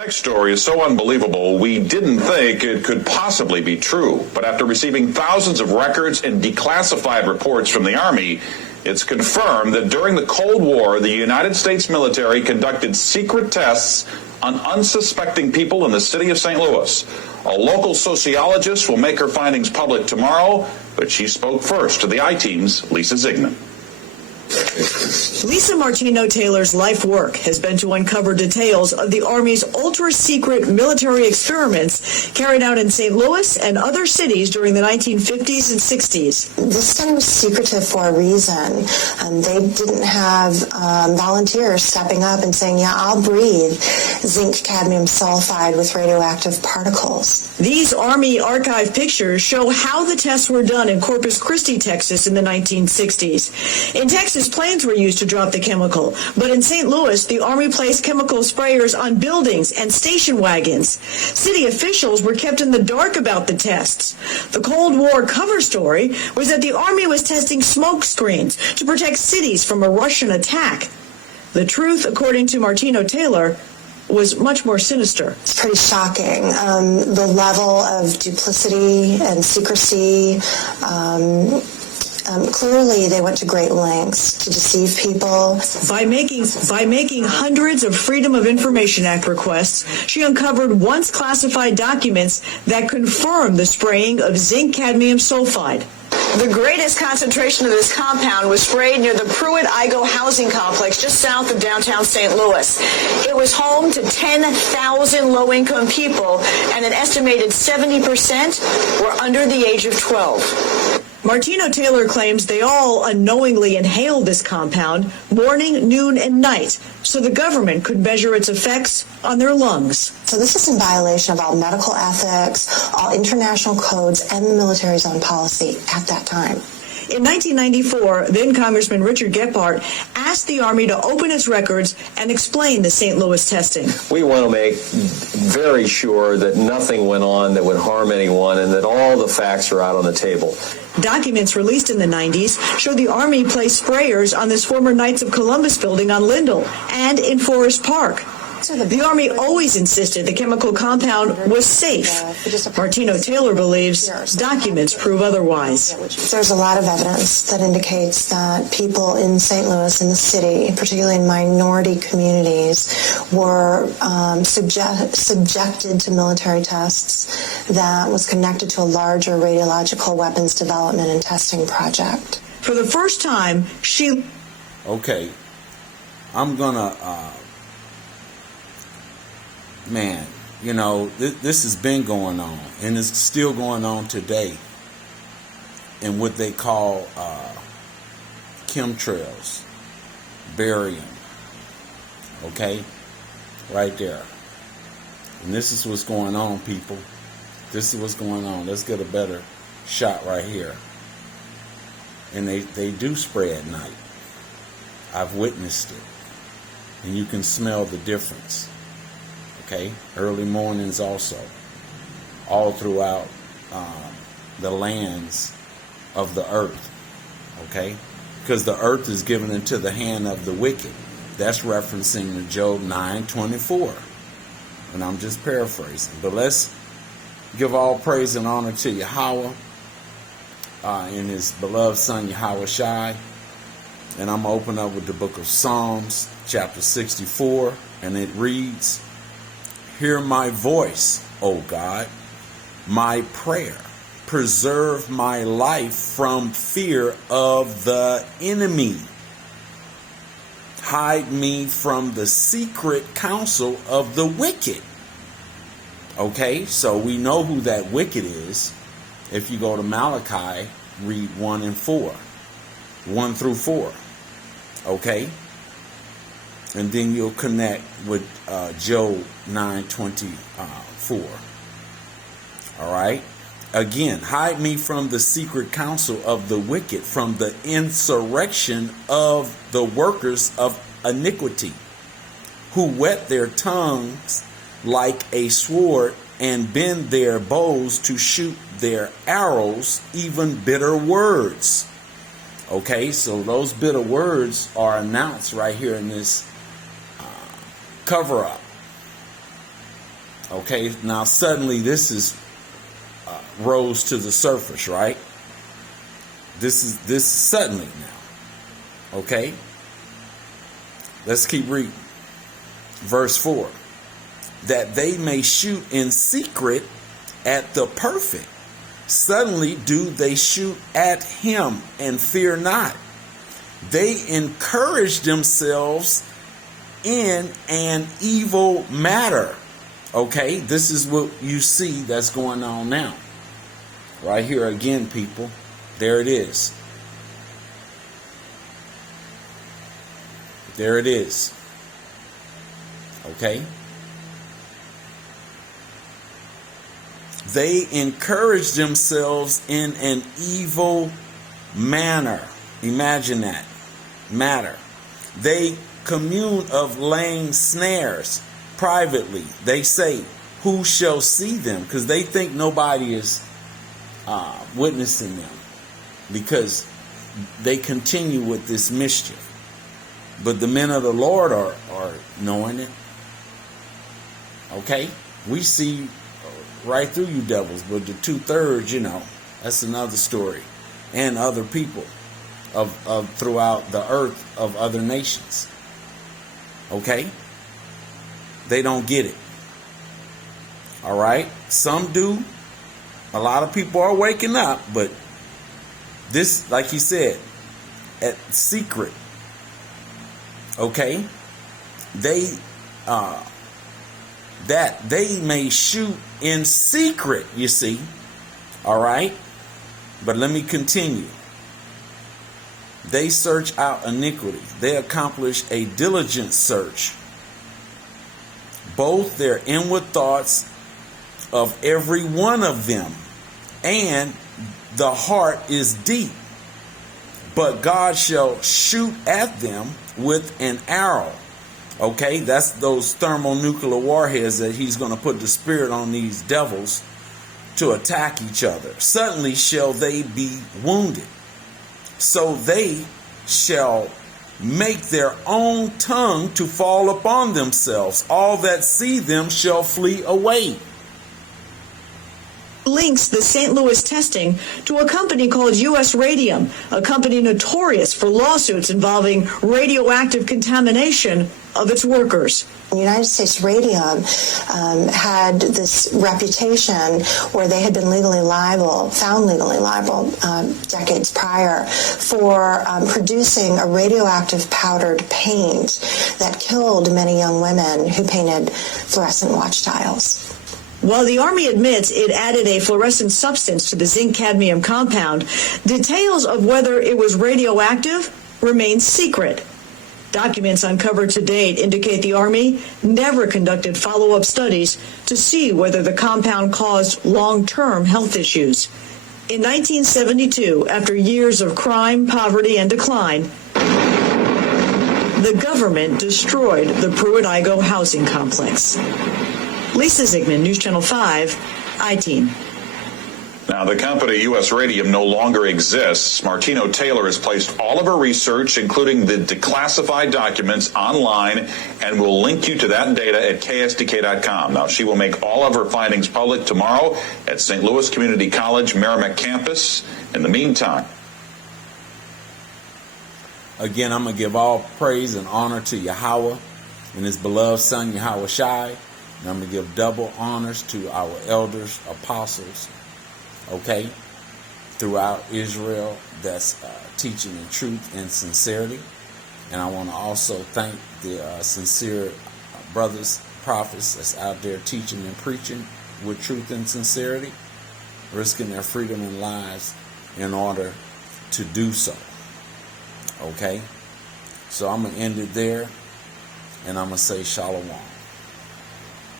Next story is so unbelievable, we didn't think it could possibly be true. But after receiving thousands of records and declassified reports from the Army, it's confirmed that during the Cold War, the United States military conducted secret tests on unsuspecting people in the city of St. Louis. A local sociologist will make her findings public tomorrow, but she spoke first to the I-Team's Lisa Zigman. Lisa Martino Taylor's life work has been to uncover details of the Army's ultra-secret military experiments carried out in St. Louis and other cities during the 1950s and 60s. This study was secretive for a reason. They didn't have volunteers stepping up and saying, yeah, I'll breathe zinc cadmium sulfide with radioactive particles. These Army archive pictures show how the tests were done in Corpus Christi, Texas in the 1960s. In Texas, planes were used to drop the chemical, but in St. Louis, the Army placed chemical sprayers on buildings and station wagons. City officials were kept in the dark about the tests. The Cold War cover story was that the Army was testing smoke screens to protect cities from a Russian attack. The truth, according to Martino Taylor, was much more sinister. It's pretty shocking. The level of duplicity and secrecy. Clearly, they went to great lengths to deceive people. By making hundreds of Freedom of Information Act requests, she uncovered once classified documents that confirmed the spraying of zinc cadmium sulfide. The greatest concentration of this compound was sprayed near the Pruitt-Igoe housing complex just south of downtown St. Louis. It was home to 10,000 low-income people, and an estimated 70% were under the age of 12. Martino Taylor claims they all unknowingly inhaled this compound morning, noon, and night so the government could measure its effects on their lungs. So this is in violation of all medical ethics, all international codes, and the military's own policy at that time. In 1994, then Congressman Richard Gephardt asked the Army to open its records and explain the St. Louis testing. We want to make very sure that nothing went on that would harm anyone and that all the facts are out on the table. Documents released in the 90s show the Army placed sprayers on this former Knights of Columbus building on Lindell and in Forest Park. The Army always insisted the chemical compound was safe. Martino Taylor believes documents prove otherwise. There's a lot of evidence that indicates that people in St. Louis, in the city, particularly in minority communities, were subjected to military tests that was connected to a larger radiological weapons development and testing project. For the first time, she... Okay, I'm gonna... Man, you know, this has been going on, and it's still going on today in what they call chemtrails, barium, okay, right there. And this is what's going on, people. This is what's going on. Let's get a better shot right here. And they do spray at night. I've witnessed it, and you can smell the difference. Okay, early mornings also, all throughout the lands of the earth, okay, because the earth is given into the hand of the wicked. That's referencing to Job 9:24, and I'm just paraphrasing. But let's give all praise and honor to Yahweh and His beloved Son Yahweh Shai, and I'm going to open up with the book of Psalms, chapter 64, and it reads, "Hear my voice, O God, my prayer. Preserve my life from fear of the enemy. Hide me from the secret counsel of the wicked." Okay, so we know who that wicked is. If you go to Malachi, read 1 and 4. 1 through 4. Okay? And then you'll connect with Job 9:24. All right? Again, hide me from the secret counsel of the wicked, from the insurrection of the workers of iniquity, who whet their tongues like a sword and bend their bows to shoot their arrows, even bitter words. Okay, so those bitter words are announced right here in this cover up. Okay, now suddenly this is rose to the surface, right? This is suddenly now. Okay, let's keep reading. Verse 4, that they may shoot in secret at the perfect. Suddenly do they shoot at him and fear not. They encourage themselves in an evil matter. Okay, this is what you see that's going on now. Right here again, people. There it is. There it is. Okay? They encourage themselves in an evil manner. Imagine that. Matter. They commune of laying snares privately. They say, who shall see them? Because they think nobody is witnessing them, because they continue with this mischief. But the men of the Lord are knowing it. Okay? We see right through you devils, but the 2/3, that's another story. And other people of throughout the earth of other nations. Okay? They don't get it. All right? Some do. A lot of people are waking up, but this, like he said, at secret. Okay? They that they may shoot in secret, you see. All right? But let me continue. They search out iniquity. They accomplish a diligent search. Both their inward thoughts of every one of them, and the heart is deep. But God shall shoot at them with an arrow. Okay, that's those thermonuclear warheads that he's going to put the spirit on these devils to attack each other. Suddenly shall they be wounded. So they shall make their own tongue to fall upon themselves. All that see them shall flee away. Links the St. Louis testing to a company called U.S. Radium, a company notorious for lawsuits involving radioactive contamination of its workers. United States Radium had this reputation where they had been found legally liable decades prior for producing a radioactive powdered paint that killed many young women who painted fluorescent watch dials. While the Army admits it added a fluorescent substance to the zinc-cadmium compound, details of whether it was radioactive remain secret. Documents uncovered to date indicate the Army never conducted follow-up studies to see whether the compound caused long-term health issues. In 1972, after years of crime, poverty, and decline, the government destroyed the Pruitt-Igoe housing complex. Lisa Zigman, News Channel 5, I-10. Now, the company U.S. Radium no longer exists. Martino Taylor has placed all of her research, including the declassified documents, online, and will link you to that data at ksdk.com. Now, she will make all of her findings public tomorrow at St. Louis Community College Merrimack campus. In the meantime, again, I'm going to give all praise and honor to Yahweh and his beloved son, Yahweh Shai. And I'm going to give double honors to our elders, apostles, okay, throughout Israel that's teaching in truth and sincerity. And I want to also thank the sincere brothers, prophets that's out there teaching and preaching with truth and sincerity, risking their freedom and lives in order to do so. Okay? So I'm going to end it there, and I'm going to say shalom.